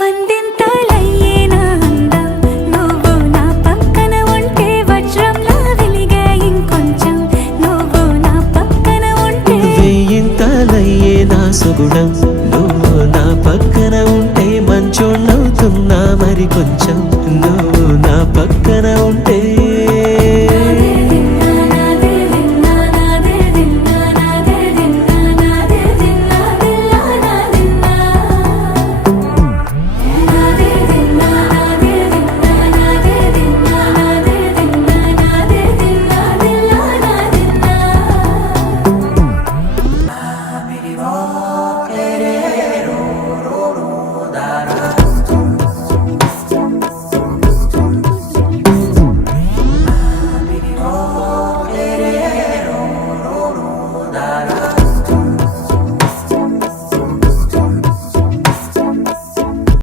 వందింతలయ్యేనా అందం నువ్వు నా పక్కన ఉంటే వజ్రంలా వెలిగే ఇంకొంచెం నువ్వు నా పక్కన ఉంటే వెయ్యింతలయ్యేనా సుగుణం నువ్వు నా పక్కన ఉంటే మంచోణ్ణవుతున్నా మరి కొంచెం